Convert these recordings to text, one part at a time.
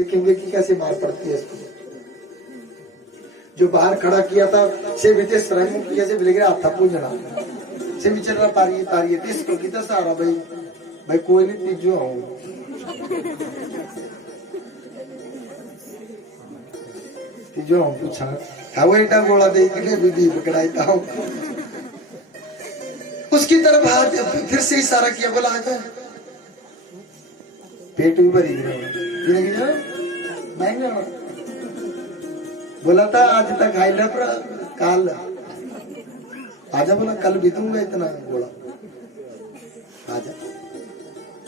देखेंगे कि कैसे मार पड़ती है इसको। जो बाहर खड़ा किया था से बेटे सरंग किया से बिलगे हाथा पूजना से बिचरा तारिये इसको कितना सारा भाई भाई कोई नहीं तीजो आऊं तीजो आऊं पूछा हवाईटा गोला दे के बीबी पकड़ाई था उसकी तरफ हाथ फिर से इशारा किया, बोला आजा पेट भी भरी बोला था आज तक खाई ला पर काल आजा, बोला कल भी दूंगा इतना गोला आजा।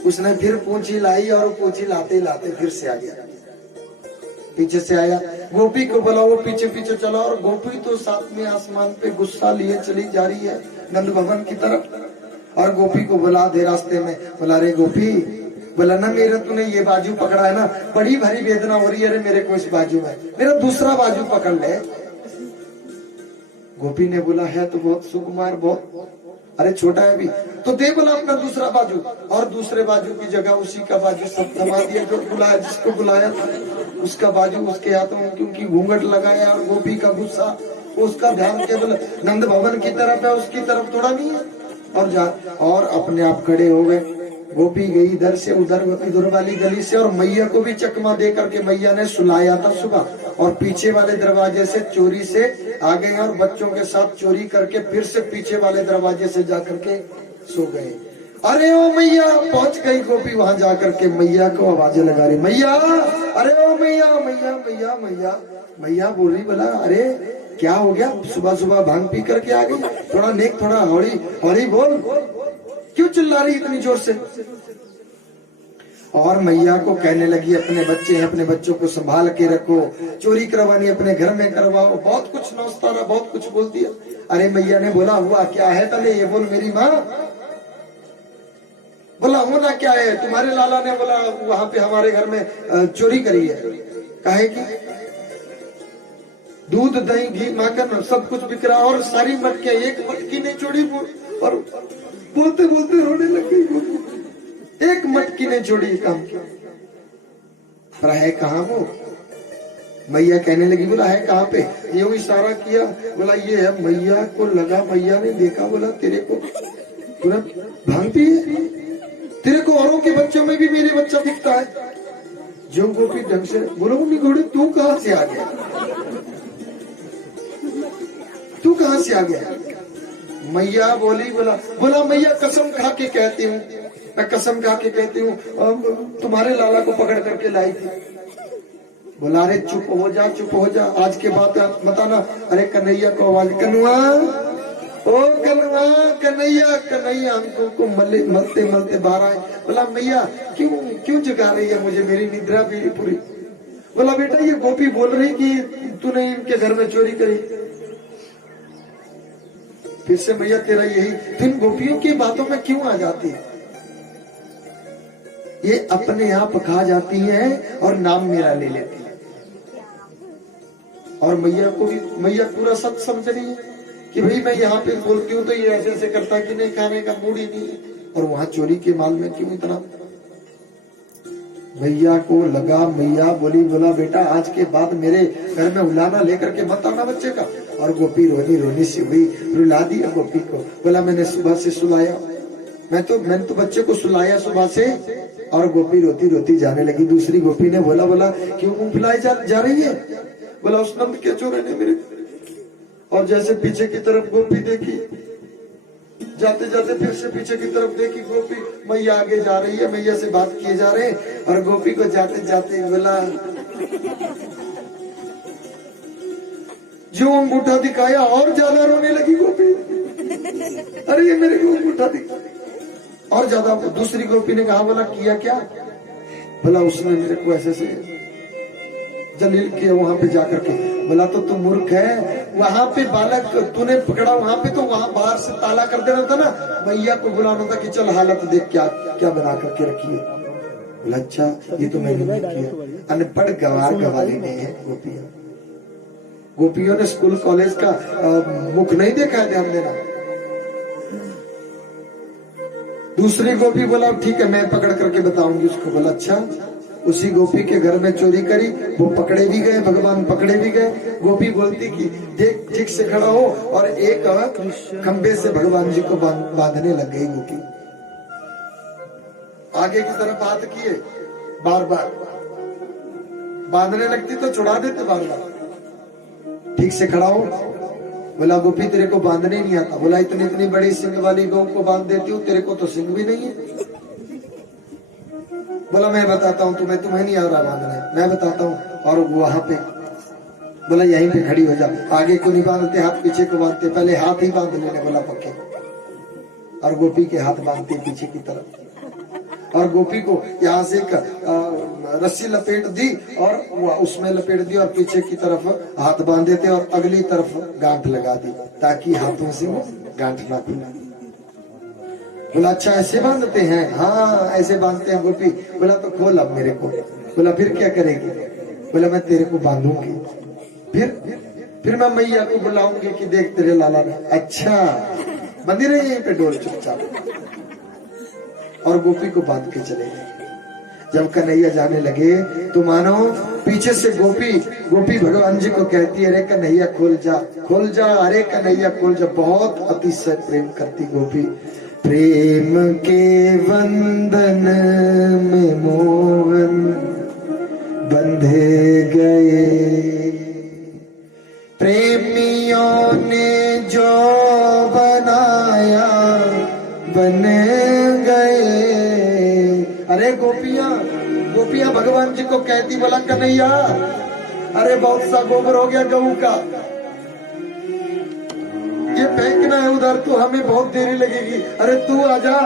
उसने फिर पूंछी लाई और पूंछी लाते लाते फिर से आ गया, पीछे से आया। गोपी को बोला, वो पीछे पीछे चला और गोपी तो साथ में आसमान पे गुस्सा लिए चली जा रही है नंद भवन की तरफ। और गोपी को बुला दे रास्ते में, बोला रे गोपी, बोला ना मेरे तूने ये बाजू पकड़ा है ना, बड़ी भारी वेदना हो रही है रे मेरे को इस बाजू में, मेरा दूसरा बाजू पकड़ ले। गोपी ने बोला है तो बहुत सुकुमार, बहुत अरे छोटा है भी तो दे, बोला अपना दूसरा बाजू। और दूसरे बाजू की जगह उसी का बाजू सब थमा दिया, जो बुलाया जिसको बुलाया था उसका बाजू उसके हाथों में, क्योंकि घूंघट लगाया। और गोपी का गुस्सा, उसका ध्यान केवल नंद भवन की तरफ है, उसकी तरफ थोड़ा नहीं है। और अपने आप खड़े हो गए। गोपी गई इधर से उधर वाली गली से, और मैया को भी चकमा दे करके मैया ने सुलाया था सुबह, और पीछे वाले दरवाजे से चोरी से आ गए और बच्चों के साथ चोरी करके फिर से पीछे वाले दरवाजे से जाकर के सो गए। अरे ओ मैया, पहुंच गई गोपी वहां जाकर के मैया को आवाजें लगा रही, मैया, अरे ओ मैया मैया मैया मैया मैया बोल रही। बोला अरे क्या हो गया, सुबह सुबह भांग पी करके आ गई, थोड़ा नेक थोड़ा हौली हौली बोल, क्यों चिल्ला रही इतनी जोर से। और मैया को कहने लगी, अपने बच्चे हैं, अपने बच्चों को संभाल के रखो, चोरी करवानी अपने घर में करवाओ, बहुत कुछ नौस्तारा बहुत कुछ बोल दिया। अरे मैया ने बोला हुआ क्या है तले, ये बोल मेरी माँ। बोला होना क्या है, तुम्हारे लाला ने बोला वहां पे हमारे घर में चोरी करी है। काहे की दूध दही घी माखन सब कुछ बिक रहा, और सारी मटकियां एक मटकी ने छोड़ी, और बोलते बोलते रोने लग गई। एक मटकी ने छोड़ी काम किया, पर है कहाँ वो। मैया कहने लगी, बोला है कहाँ पे, ये इशारा किया, बोला ये है। मैया को लगा, मैया ने देखा, बोला तेरे को तुरंत भांगती है, तेरे को औरों के बच्चों में भी मेरे बच्चा दिखता है। जो गोपी ढंग से बोलो, घोड़े तू कहाँ से आ गया, तू कहाँ से आ गया। मैया बोली, बोला मैया कसम खा के कहती हूँ, मैं कसम खा के कहती हूँ, तुम्हारे लाला को पकड़ करके लाई थी। बोला अरे चुप हो जा, चुप हो जा, आज के बाद बताना। अरे कन्हैया को आवाज, कनुआ ओ कनुआ, कन्हैया कन्हैया हमको को मलते मलते बाहर आए। बोला मैया क्यों जगा रही है मुझे, मेरी निद्रा भी पूरी। बोला बेटा ये गोपी बोल रही कि तूने इनके घर में चोरी करी। फिर से मैया तेरा यही, इन गोपियों की बातों में क्यों आ जाती है, ये अपने आप खा जाती है और नाम मेरा ले लेती है। और मैया को भी, मैया पूरा सच समझ रही है कि भाई मैं यहाँ पे बोलती हूँ तो ये ऐसे ऐसे करता कि नहीं, खाने का मूड ही नहीं है, और वहां चोरी के माल में क्यों इतना। मैया को लगा, मैया बोली, बोला बेटा आज के बाद मेरे घर में उलाना लेकर के मत आना बच्चे का। और गोपी रोनी रोनी सी हुई, रुला दिया गोपी को। बोला मैंने सुबह से सुलाया, मैंने तो बच्चे को सुलाया सुबह से। और गोपी रोती रोती जाने लगी। दूसरी गोपी ने बोला क्यों मुंह जा रही है। बोला उस नंद के चोरे ने मेरे। और जैसे पीछे की तरफ गोपी देखी, जाते जाते फिर से पीछे की तरफ देखी गोपी, मैया आगे जा रही है, मैया से बात किए जा रहे हैं। और गोपी को जाते जाते बोला, जो अंगूठा दिखाया और ज्यादा रोने लगी गोपी। अरे ये मेरे को अंगूठा दिखा और ज्यादा। दूसरी गोपी ने कहा, बोला किया क्या। बोला उसने मेरे को ऐसे से जलील किया वहां पे जाकर के। बोला तो तू मूर्ख है, वहां पे बालक तूने पकड़ा, वहां पे तो वहां बाहर से ताला कर देना था ना, मैया को बुलाना था कि चल हालत देख क्या क्या बना करके रखी है। बोला अच्छा ये तो मैंने नहीं किया। अनपढ़ गवार गवाली नहीं है गोपियां। गोपियों ने स्कूल कॉलेज का मुख नहीं देखा, ध्यान देना। दूसरी गोपी बोला ठीक है मैं पकड़ करके बताऊंगी उसको। बोला अच्छा उसी गोपी के घर में चोरी करी, वो पकड़े भी गए, भगवान पकड़े भी गए। गोपी बोलती कि देख ठीक से खड़ा हो, और एक खंबे से भगवान जी को बांधने लग गई गोपी। आगे की तरफ हाथ किए, बार बार बांधने लगती तो छुड़ा देते बार बार। ठीक से खड़ा हो। बोला गोपी तेरे को बांधने नहीं आता। बोला इतनी इतनी बड़ी सिंग वाली गौ को बांध देती हूँ, तेरे को तो सिंग भी नहीं है। बोला मैं बताता हूँ तुम्हें, तुम्हें नहीं आ रहा बांधना, मैं बताता हूँ। और वहां पे बोला यहीं पे खड़ी हो जा। आगे को नहीं बांधते, हाथ पीछे को बांधते, पहले हाथ ही बांध लेने बोला पक्के। और गोपी के हाथ बांधते पीछे की तरफ, और गोपी को यहाँ से एक रस्सी लपेट दी और उसमें लपेट दी, और पीछे की तरफ हाथ बांधे थे और अगली तरफ गांठ लगा दी, ताकि हाथों से वो गांठ ना खुले। बोला अच्छा ऐसे बांधते हैं? हाँ ऐसे बांधते हैं गोपी। बोला तो खोल अब मेरे को। बोला फिर क्या करेगी? बोला मैं तेरे को बांधूंगी, फिर मैं मैया को बुलाऊंगी कि देख तेरे लाला ने। अच्छा बंधी रही यहीं पे डोर चुपचाप। और गोपी को बांध के चले गए। जब कन्हैया जाने लगे तो मानो पीछे से गोपी भगवान जी को कहती है अरे कन्हैया खोल जा, खोल जा, अरे कन्हैया खोल जा। बहुत अतिशय प्रेम करती गोपी। प्रेम के बंधन में मोहन बंधे गए, प्रेमियों ने जो बनाया बन गए। अरे गोपियां भगवान जी को कहती, बोला कन्हैया अरे बहुत सा गोबर हो गया गऊ का, ये फेंकना है उधर, तो हमें बहुत देरी लगेगी, अरे तू आजा।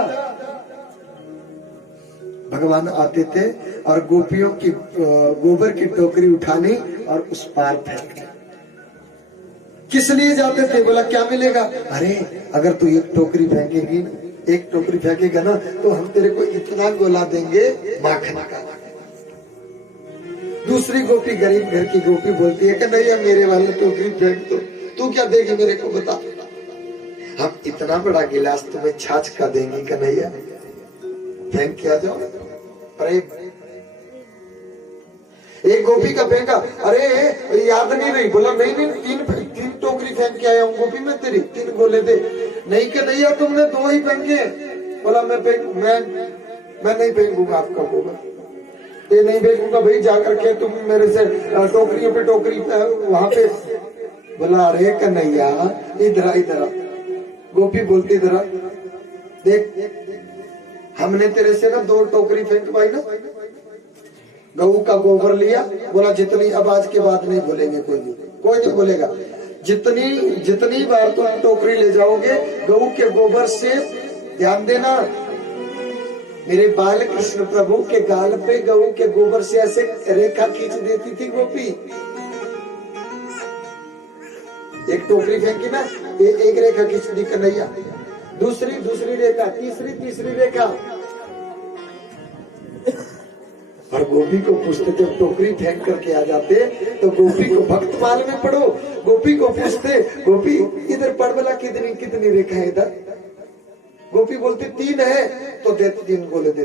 भगवान आते थे और गोपियों की गोबर की टोकरी उठानी और उस पार फेंकनी। किस लिए जाते थे? बोला क्या मिलेगा? अरे अगर तू एक टोकरी फेंकेगी, एक टोकरी फेंकेगा ना, तो हम तेरे को इतना गोला देंगे माखन का। दूसरी गोपी, गरीब घर की गोपी बोलती है कन्हैया मेरे वाले टोकरी फेंक दो, तू क्या देगी मेरे को बता। हम इतना बड़ा गिलास तुम्हें छाछ का देंगे कन्हैया, फेंक के आ जाओ। प्रेम। एक गोपी का फेंका, अरे याद नहीं रही। बोला नहीं तीन टोकरी फेंक के आया हूँ गोपी मैं तेरी, 3 गोले दे। नहीं कन्हैया तुमने 2 ही फेंके। बोला मैं नहीं फेंकूंगा आपका गोबर, ये नहीं फेंकूंगा भाई, जाकर के तुम मेरे से टोकरियों पे टोकरी वहां पे। बोला अरे कन्हैया इधर। गोपी बोलती इधर देख, हमने तेरे से ना 2 टोकरी फेंकवाई ना, गऊ का गोबर लिया। बोला जितनी, अब आज के बाद नहीं बोलेंगे, कोई नहीं बोलेगा। जितनी बार तुम टोकरी ले जाओगे गऊ के गोबर से, ध्यान देना मेरे बाल कृष्ण प्रभु के गाल पे गऊ के गोबर से ऐसे रेखा खींच देती थी गोपी। एक टोकरी फेंकी ना, एक रेखा खींच दी कन्हैया, दूसरी रेखा, तीसरी रेखा। और गोपी को पूछते थे, टोकरी फेंक करके आ जाते तो गोपी को भक्त माल में पढ़ो, गोपी को पूछते, गोपी इधर पढ़, बोला कितनी रेखा है इधर? गोपी बोलती 3 है, तो दे 3 गोले दे,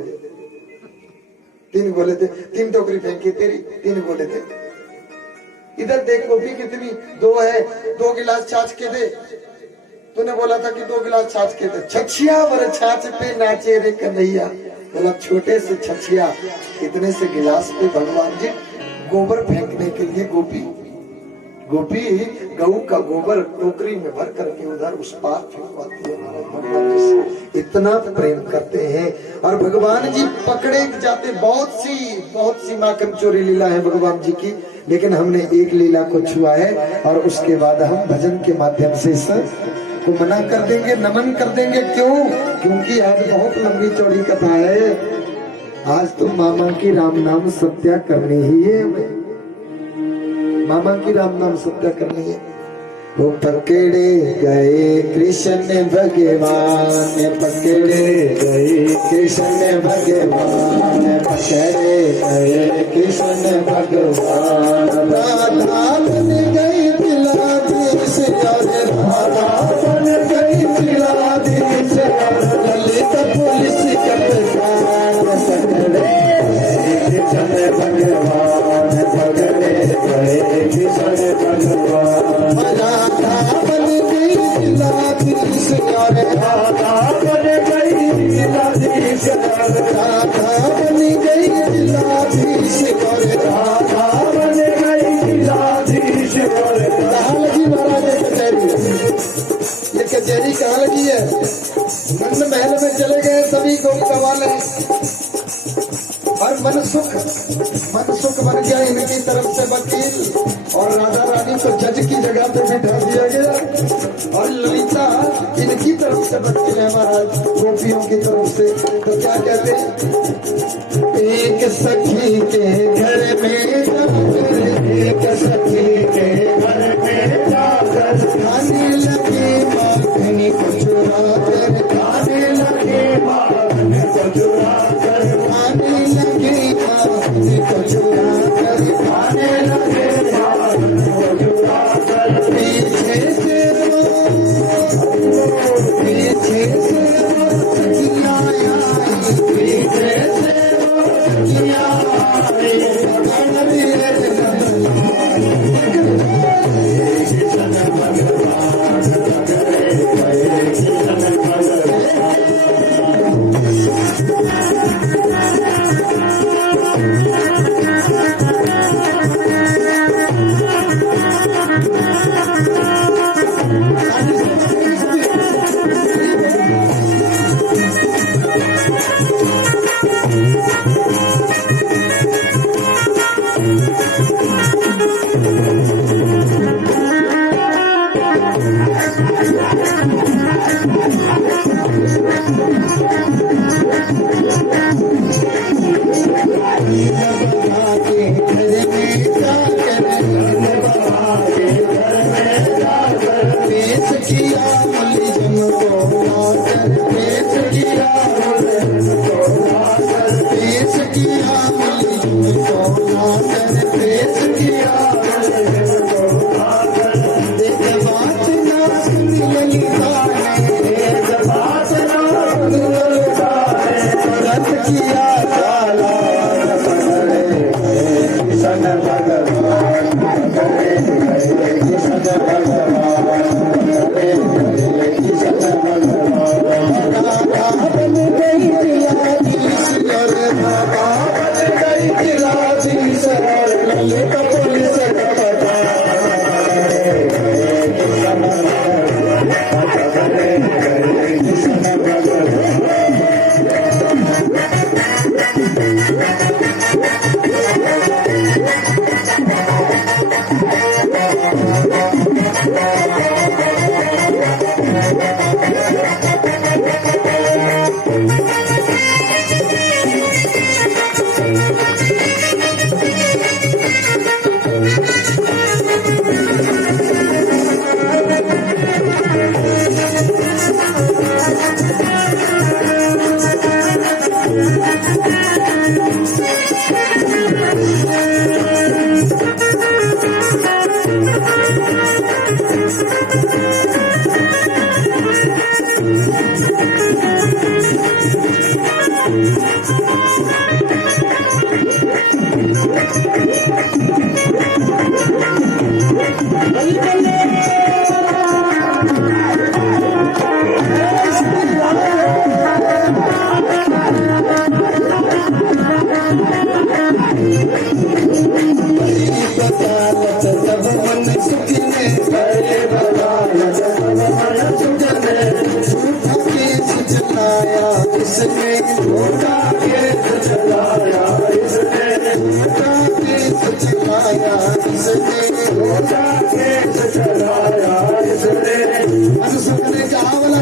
3 गोले दे। 3 टोकरी फेंकी तेरी, 3 गोले दे। इधर देख गोपी कितनी, 2 है, 2 गिलास छाछ के दे। तूने बोला था कि 2 गिलास छाछ के दे। छछिया बोले छाछ पे नाचे रे कन्हैया। बोला छोटे से छछिया, इतने से गिलास पे भगवान जी गोबर फेंकने के लिए गोपी गऊ का गोबर टोकरी में भर करके उधर उस पार फेंकवाती है। भगवान जी से इतना प्रेम करते हैं। और भगवान जी पकड़े जाते, बहुत सी माखन चोरी लीला है भगवान जी की, लेकिन हमने एक लीला को छुआ है और उसके बाद हम भजन के माध्यम से इस को मना कर देंगे, नमन कर देंगे। क्यों? क्योंकि आज बहुत लंबी चौड़ी कथा है। आज तो मामा की राम नाम सत्या करनी ही है हमें, मामा की राम नाम सत्या करनी है। वो पकड़े गए कृष्ण भगवान, पकड़े गए कृष्ण भगवान, पकड़े गए कृष्ण भगवान। राधा बन गई दिलाधीश, राधा बन गई दिलाधीश, ललित पुलिस कप्तान, पकड़े कृष्ण मनसुख बन गया इनकी तरफ से वकील, और राजा रानी को जज की जगह पे बिठा दिया गया, और ललिता इनकी तरफ से वकील है महाराज, गोपियों की तरफ से। तो क्या कहते हैं, एक सखी के घर में जाकर, एक सखी के घर में जाकर खाने लगे माखनी को चुरा कर, खाने लगे माखनी को चुरा कर, खाने लगे माखनी को चुरा कर, खाने लगे माखनी को चुरा कर। पीछे से सखियाँ आई, पीछे से सखियाँ आई,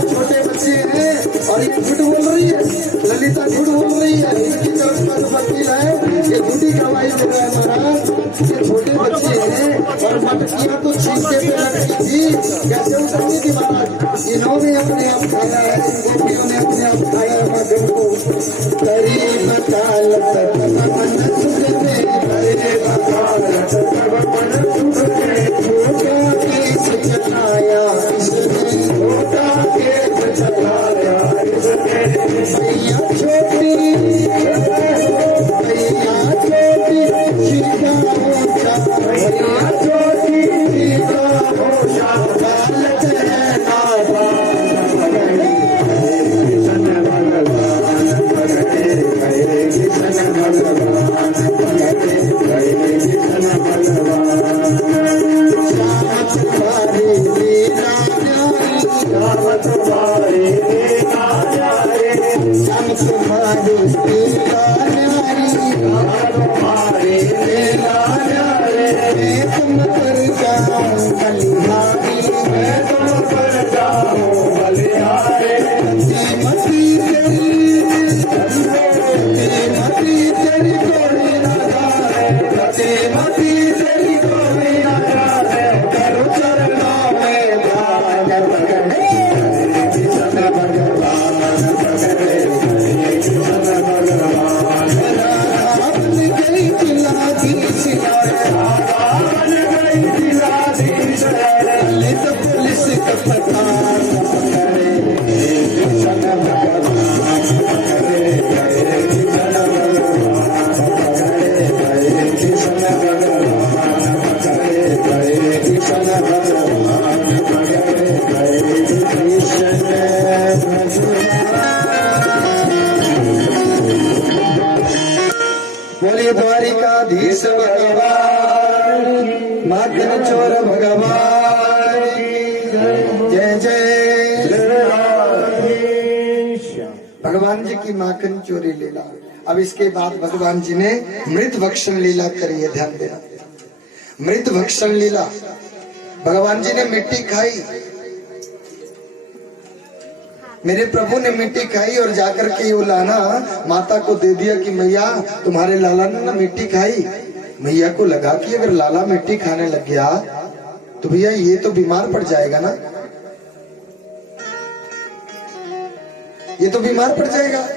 छोटे बच्चे हैं और ये झूठ बोल रही है, ललिता झूठ बोल रही है, इनकी तरफ पर वकील है, ये झूठी गवाही दे रहा है महाराज। ये छोटे बच्चे हैं और मटकियां तो छींके पे लटकी थी, कैसे उतरनी थी महाराज? इन्होंने अपने आप खाया है, इन गोपियों ने अपने आप खाया है मधुर को। करीब कालत तब मन सुखते, करीब कालत तब मन सुखते, छोटा केस चलाया इसने, छोटा केस चलाया इसने। भैया छोटी, भैया छोटी सीधा होता, भैया छोटी सीधा होता, बालक है नादान, कृष्ण भगवान पकड़े गए। भगवान की, माखन चोर भगवान की जय जय। भगवान जी की माखन चोरी लीला। अब इसके बाद भगवान जी ने मृत भक्षण लीला करी है, ध्यान देना। मृत भक्षण लीला, भगवान जी ने मिट्टी खाई, मेरे प्रभु ने मिट्टी खाई और जाकर के वो लाना माता को दे दिया कि मैया तुम्हारे लाला ने ना मिट्टी खाई। मैया को लगा कि अगर लाला मिट्टी खाने लग गया तो भैया ये तो बीमार पड़ जाएगा ना, ये तो बीमार पड़ जाएगा।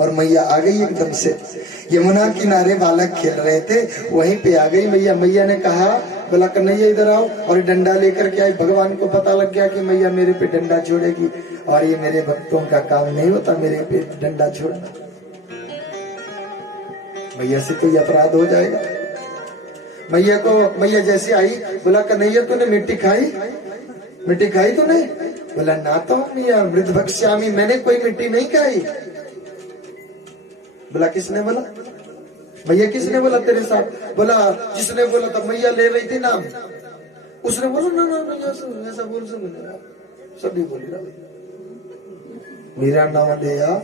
और मैया आ गई एकदम से, यमुना किनारे बालक खेल रहे थे, वहीं पे आ गई मैया। मैया ने कहा बोला कन्हैया इधर आओ, और डंडा लेकर के आई। भगवान को पता लग गया कि मैया मेरे पे डंडा छोड़ेगी, और ये मेरे भक्तों का काम नहीं होता मेरे पे डंडा छोड़ना, मैया से तो ये अपराध हो जाएगा। मैया जैसे आई, बोला कन्हैया तूने मिट्टी खाई, मिट्टी खाई तूने? बोला ना तो मैया मृत भक्ष्यामी, मैंने कोई मिट्टी नहीं खाई। बोला किसने बोला? मैया किसने बोला तेरे साथ? बोला जिसने बोला था मैया ले रही थी नाम, उसने बोला ना ना मैया ऐसा बोल से बोलेगा, सभी बोली ना मेरा नाम लिया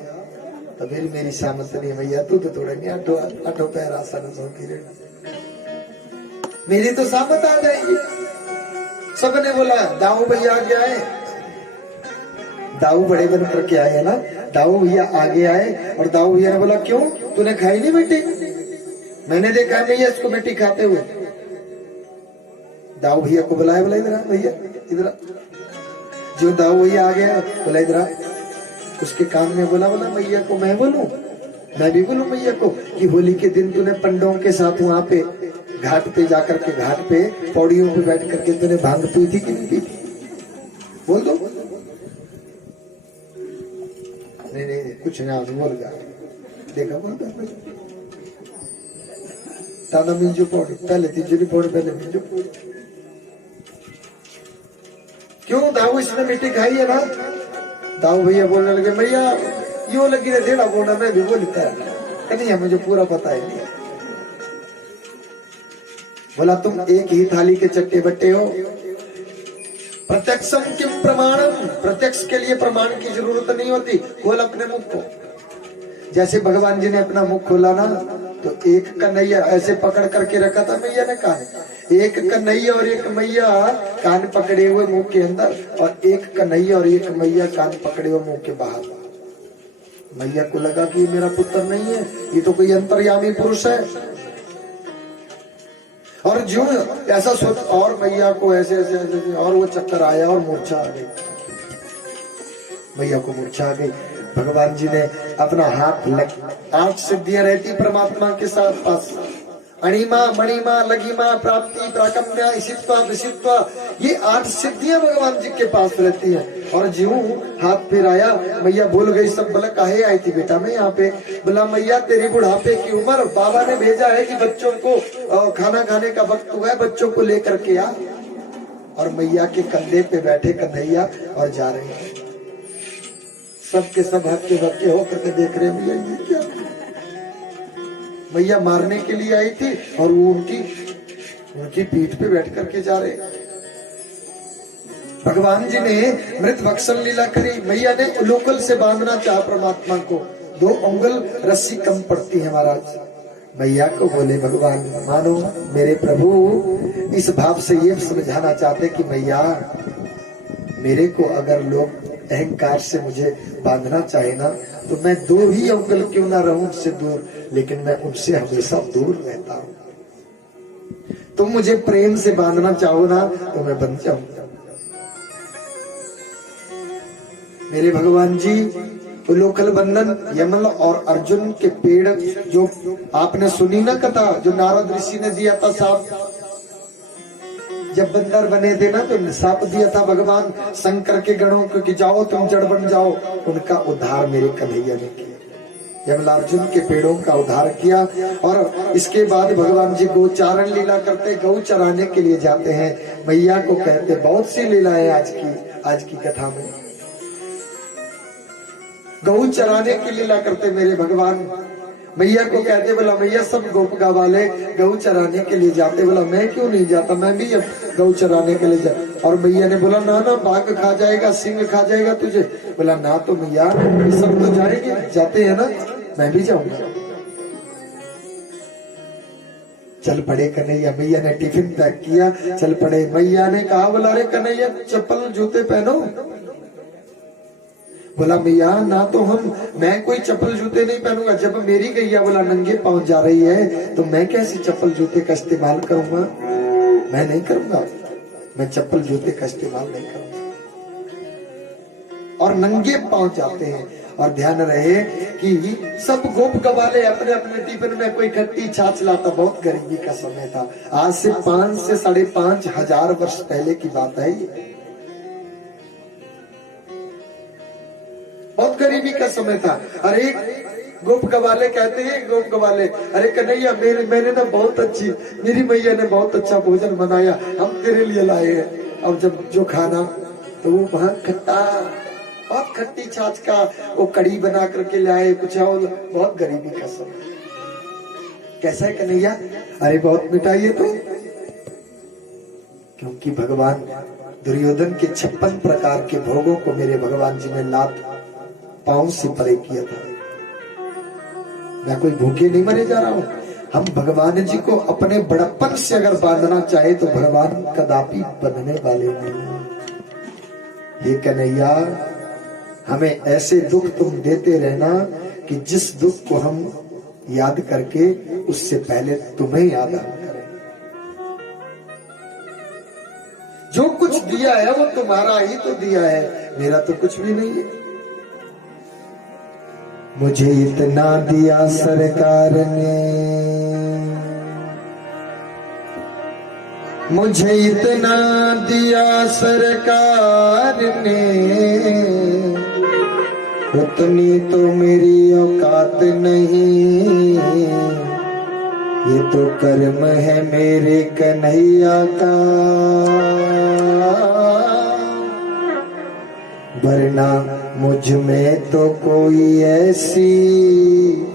तो फिर मेरी सामत नहीं। भैया तू तो थोड़ा नहीं आठो पैर आसान मेरी तो सामत आ जाएगी। सबने बोला दाऊ भैया आगे आए, दाऊ बड़े बन करके आए है ना, दाऊ भैया आगे आए, और दाऊ भैया ने बोला क्यों तूने खाई नहीं मिट्टी? मैंने देखा है भैया इसको मिट्टी खाते हुए। दाऊ भैया को बुलाया, बोला इधर भैया इधर। जो दाऊ भैया आ गया बोला इधर, उसके कान में बोला मैया को मैं बोलूं, मैं भी बोलूं मैया को कि होली के दिन तूने पंडों के साथ वहां पे घाट पे जाकर के, घाट पे पौड़ियों पे बैठ करके तूने भांग पी थी कि नहीं पी थी? बोल दो। नहीं कुछ ना बोल गया, देखा बोल दादा मिंजू पौड़ी पहले तीसरी पौड़ी पहले मिंजू पौड़ी। क्यों दाऊ इसने मिट्टी खाई है ना? दाऊ भैया बोलने लगे भैया यो लगी रहे थे बोलना, मैं भी बोलता नहीं मुझे पूरा पता है नहीं। बोला तुम एक ही थाली के चट्टे बट्टे हो। प्रत्यक्षम किम प्रमाणम, प्रत्यक्ष के लिए प्रमाण की जरूरत नहीं होती। खोल अपने मुख को। जैसे भगवान जी ने अपना मुख खोला ना, तो एक कन्हैया ऐसे पकड़ करके रखा था मैया ने कान, एक कन्हैया और एक मैया कान पकड़े हुए मुंह के अंदर, और एक कन्हैया और एक मैया कान पकड़े हुए मुंह के बाहर। मैया को लगा कि मेरा पुत्र नहीं है, ये तो कोई अंतर्यामी पुरुष है। और जो ऐसा सोच, और मैया को ऐसे ऐसे ऐसे, और वो चक्कर आया और मूर्छा आ गई, मैया को मूर्छा आ गई। भगवान जी ने अपना हाथ लग, 8 सिद्धियां रहती परमात्मा के साथ पास, अणिमा मणिमा लघिमा प्राप्ति प्राकम्या ईशित्वा विशित्वा, ये 8 सिद्धियां भगवान जी के पास रहती हैं। और ज्यों हाथ फिराया मैया भूल गई सब। बोला काहे आई थी बेटा मैं यहाँ पे? बोला मैया तेरी बुढ़ापे की उम्र, बाबा ने भेजा है कि बच्चों को खाना खाने का वक्त हुआ है, बच्चों को लेकर के आ। और मैया के कंधे पे बैठे कन्हैया और जा रहे हैं, सबके सब हक्के भक्के होकर के देख रहे भैया ये क्या? मैया मारने के लिए आई थी और वो उनकी पीठ पे बैठ करके जा रहे। भगवान जी ने मृत भक्षण लीला करी। मैया ने उलोकल से बांधना चाहा परमात्मा को, 2 उंगल रस्सी कम पड़ती है महाराज। मैया को बोले भगवान मानो मेरे प्रभु इस भाव से ये समझाना चाहते कि मैया मेरे को अगर लोग अहंकार से मुझे बांधना चाहे ना, तो मैं 2 ही अंगुल क्यों ना रहूं उनसे दूर, लेकिन मैं उनसे हमेशा दूर रहता हूं। तुम मुझे प्रेम से बांधना चाहो ना तो मैं बन जाऊंगा। मेरे भगवान जी उलोकल बंधन, यमल और अर्जुन के पेड़, जो आपने सुनी ना कथा, जो नारद ऋषि ने दिया था साप, जब बंदर बने थे ना तो साप दिया था भगवान शंकर के गणों को कि जाओ तुम जड़ बन जाओ। उनका उद्धार मेरे कन्हैया ने किया, यमलार्जुन के पेड़ों का उद्धार किया। और इसके बाद भगवान जी गोचारण लीला करते, गौ चराने के लिए जाते हैं। मैया को कहते बहुत सी लीलाएं आज की कथा में, गौ चराने की लीला करते मेरे भगवान। मैया को कहते, बोला मैया सब गोपगा वाले गऊ चराने के लिए जाते। बोला मैं क्यों नहीं जाता, मैं भी अब गऊ चराने के लिए जा। और मैया ने बोला ना ना, बाघ खा जाएगा, सिंह खा जाएगा तुझे। बोला ना तो मैया, ये सब तो जाएंगे, जाते हैं ना, मैं भी जाऊंगा। चल पड़े कन्हैया। मैया ने टिफिन पैक किया, चल पड़े। मैया ने कहा, बोला अरे कन्हैया चप्पल जूते पहनो। बोला मैया ना तो मैं कोई चप्पल जूते नहीं पहनूंगा। जब मेरी गैया बोला नंगे पांव जा रही है तो मैं कैसे चप्पल जूते का इस्तेमाल करूंगा, मैं नहीं करूंगा, मैं चप्पल जूते का इस्तेमाल नहीं करूंगा। और नंगे पांव जाते हैं। और ध्यान रहे कि सब गोप गवाले अपने अपने टिफिन में कोई खट्टी छाछ लाता। बहुत गरीबी का समय था, आज से 5 से 5.5 हजार वर्ष पहले की बात है ये। बहुत गरीबी का समय था। अरे गोप गवाले कहते हैं, गोप गवाले, अरे कन्हैया मैंने ना बहुत अच्छी, मेरी मैया ने बहुत अच्छा भोजन बनाया, हम तेरे लिए लाए हैं। अब जब जो खाना तो वो वहां खट्टा, बहुत खट्टी छाछ का वो कड़ी बना करके लाए, कुछ और। बहुत गरीबी का समय। कैसा है कन्हैया? अरे बहुत मिठाई है तो, क्योंकि भगवान दुर्योधन के 56 प्रकार के भोगों को मेरे भगवान जी ने लात पांव से परे किया था। मैं कोई भूखे नहीं मरे जा रहा हूं। हम भगवान जी को अपने बड़प्पन से अगर बांधना चाहे तो भगवान कदापि बंधने वाले नहीं। हे कन्हैया, हमें ऐसे दुख तुम देते रहना कि जिस दुख को हम याद करके उससे पहले तुम्हें याद करें। जो कुछ दिया है वो तुम्हारा ही तो दिया है, मेरा तो कुछ भी नहीं है। मुझे इतना दिया सरकार ने, मुझे इतना दिया सरकार ने, उतनी तो मेरी औकात नहीं। ये तो कर्म है मेरे कन्हैया का, वरना मुझ में तो कोई ऐसी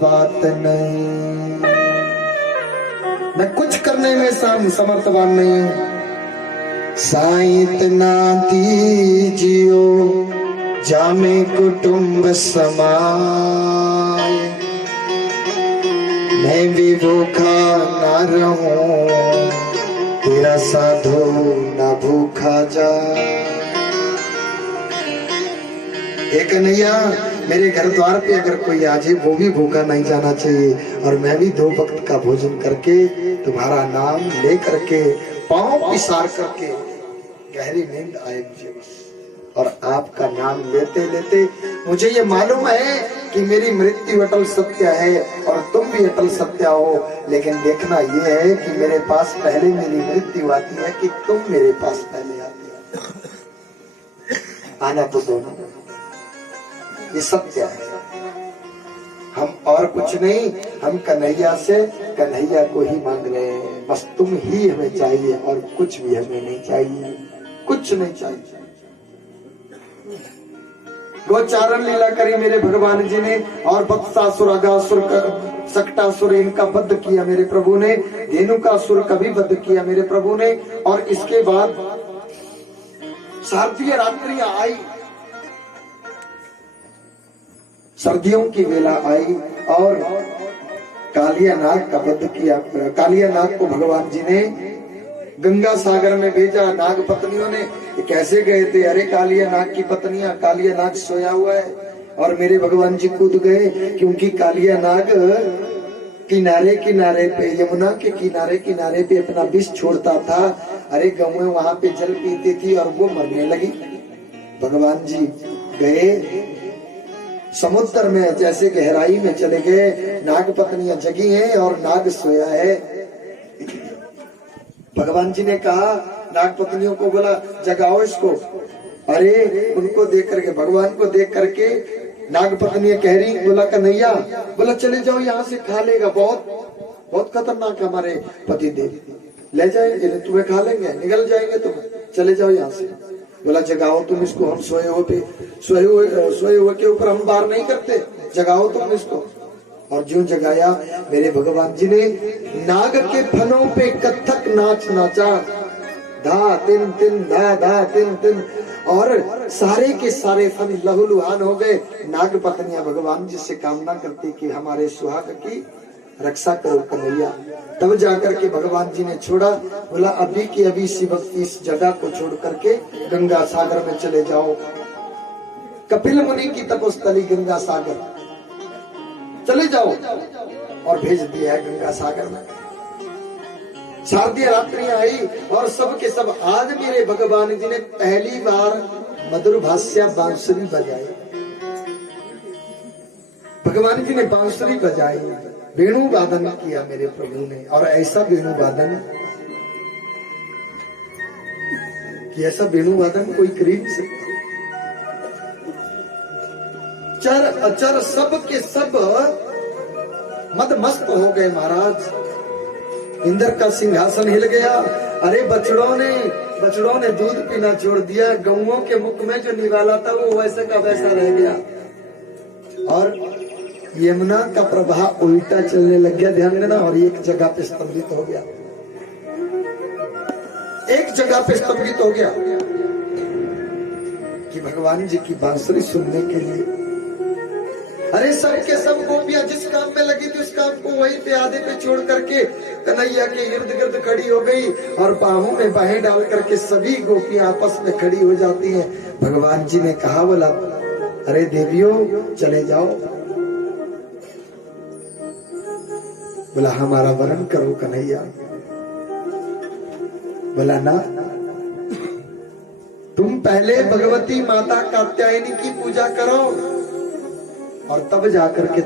बात नहीं। मैं कुछ करने में समर्थवान नहीं हूं। साईं इतना दीजियो जामे कुटुंब समाए, मैं भी भूखा ना रहूं, तेरा साधु ना भूखा जा। एक कन्हैया, मेरे घर द्वार पे अगर कोई आ जाए वो भी भूखा नहीं जाना चाहिए। और मैं भी 2 वक्त का भोजन करके तुम्हारा नाम ले करके पांव पिसार करके गहरी नींद आए मुझे बस। और आपका नाम लेते लेते मुझे ये मालूम है कि मेरी मृत्यु अटल सत्य है और तुम भी अटल सत्य हो। लेकिन देखना ये है कि मेरे पास पहले मेरी मृत्यु आती है कि तुम मेरे पास पहले आती है। आना तो दोनों, ये सत्य है। हम और कुछ नहीं, हम कन्हैया से कन्हैया को ही मांग रहे हैं। बस तुम ही हमें चाहिए और कुछ भी हमें नहीं चाहिए, कुछ नहीं चाहिए। गोचारण लीला करी मेरे भगवान जी ने और बत्सासुर, अगासुर, सक्टासुर इनका वध किया मेरे प्रभु ने। धेनुकासुर का भी वध किया मेरे प्रभु ने। और इसके बाद शारदीय रात्रियां आई, सर्दियों की वेला आई और कालिया नाग का वध किया। कालिया नाग को भगवान जी ने गंगा सागर में भेजा। नाग पत्नियों ने कैसे गए थे? अरे कालिया नाग की पत्नियां, कालिया नाग सोया हुआ है और मेरे भगवान जी कूद गए, क्योंकि कालिया नाग किनारे किनारे पे, यमुना के किनारे किनारे पे अपना विष छोड़ता था। अरे गौएं वहां पे जल पीती थी और वो मरने लगी। भगवान जी गए समुद्र में, जैसे गहराई में चले गए। नाग पत्नियां जगी हैं और नाग सोया है। भगवान जी ने कहा, नाग पत्नियों को बोला जगाओ इसको। अरे उनको देख करके, भगवान को देख करके नाग पत्नियां कह रही, बोला कन्हैया, बोला चले जाओ यहाँ से, खा लेगा, बहुत बहुत खतरनाक हमारे पति देव, ले जाएंगे तुम्हें, खा लेंगे, निगल जाएंगे तुम, चले जाओ यहाँ से। बोला जगाओ तुम इसको, हम सोए हुए के ऊपर हम बार नहीं करते, जगाओ तुम इसको। और जो जगाया मेरे भगवान जी ने नाग के फनों पे कथक नाच नाचा, धा तिन तिन धा धा तिन तिन, और सारे के सारे फन लहूलुहान हो गए। नाग पत्नियां भगवान जी से कामना करती कि हमारे सुहाग की रक्षा करो कन्हैया। तब जाकर के भगवान जी ने छोड़ा, बोला अभी की अभी सी भक्ति इस जगह को छोड़ करके गंगा सागर में चले जाओ। कपिल मुनि की तपोस्थली गंगा सागर, चले जाओ, और भेज दिया है गंगा सागर में। शारदीय रात्रियां आई और सब के सब आज मेरे भगवान जी ने पहली बार मधुर भाष्या बांसुरी बजाई। भगवान जी ने बांसुरी बजाई, वेणु वादन किया मेरे प्रभु ने, और ऐसा वेणु वादन कि ऐसा वेणु वादन कोई कर नहीं सकता। चर अचर सब के सब मदमस्त हो गए महाराज। इंद्र का सिंहासन हिल गया। अरे बछड़ों ने दूध पीना छोड़ दिया, गौओं के मुख में जो निवाला था वो वैसे का वैसा रह गया, और यमुना का प्रवाह उल्टा चलने लग गया। ध्यान देना। और एक जगह पे स्तंभित हो गया, एक जगह पे स्तंभित हो गया कि भगवान जी की बांसुरी सुनने के लिए। अरे सब के सब गोपियां जिस काम में लगी थी उस काम को वहीं पे आधे पे छोड़ करके कन्हैया के इर्द गिर्द खड़ी हो गई, और बाहों में बाहें डाल करके सभी गोपियां आपस में खड़ी हो जाती हैं। भगवान जी ने कहा, बोला अरे देवियों चले जाओ, बोला हमारा वरण करो कन्हैया। बोला ना, तुम पहले भगवती माता कात्यायनी की पूजा करो, और तब जाकर के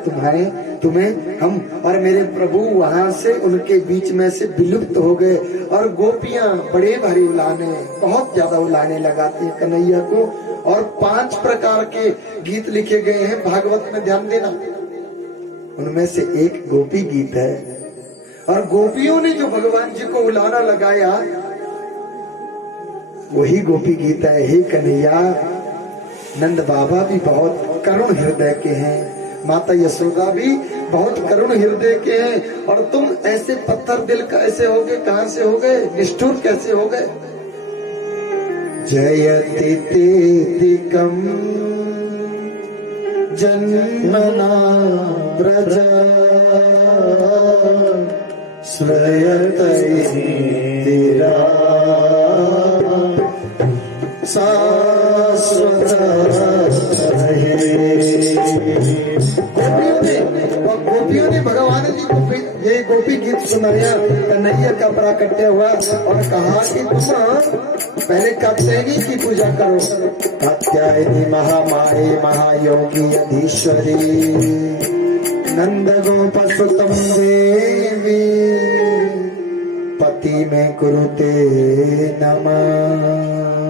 तुम्हें हम। और मेरे प्रभु वहां से उनके बीच में से विलुप्त हो गए, और गोपियां बड़े भारी उलाने, बहुत ज्यादा उलाने लगाती है कन्हैया को। और 5 प्रकार के गीत लिखे गए हैं भागवत में, ध्यान देना। उनमें से एक गोपी गीत है, और गोपियों ने जो भगवान जी को उलाना लगाया वही गोपी गीत है। हे कन्हैया, नंद बाबा भी बहुत करुण हृदय के हैं, माता यशोदा भी बहुत करुण हृदय के हैं, और तुम ऐसे पत्थर दिल कैसे हो गए, कहां से हो गए, निष्ठुर कैसे हो गए। जयति तेतिकम जन्मना ब्रज श्रयतै तेरा शाश्वत गोपियों ने भगवान जी को ये गोपी गीत सुनाया, कन्हैया का प्राकट्य हुआ, और कहा कि तुम पहले कात्यायनी की पूजा करो। कात्यायनी महामाये महायोगी अधीश्वरी नंद गोपसुतम देवी पति में कुरुते नमः।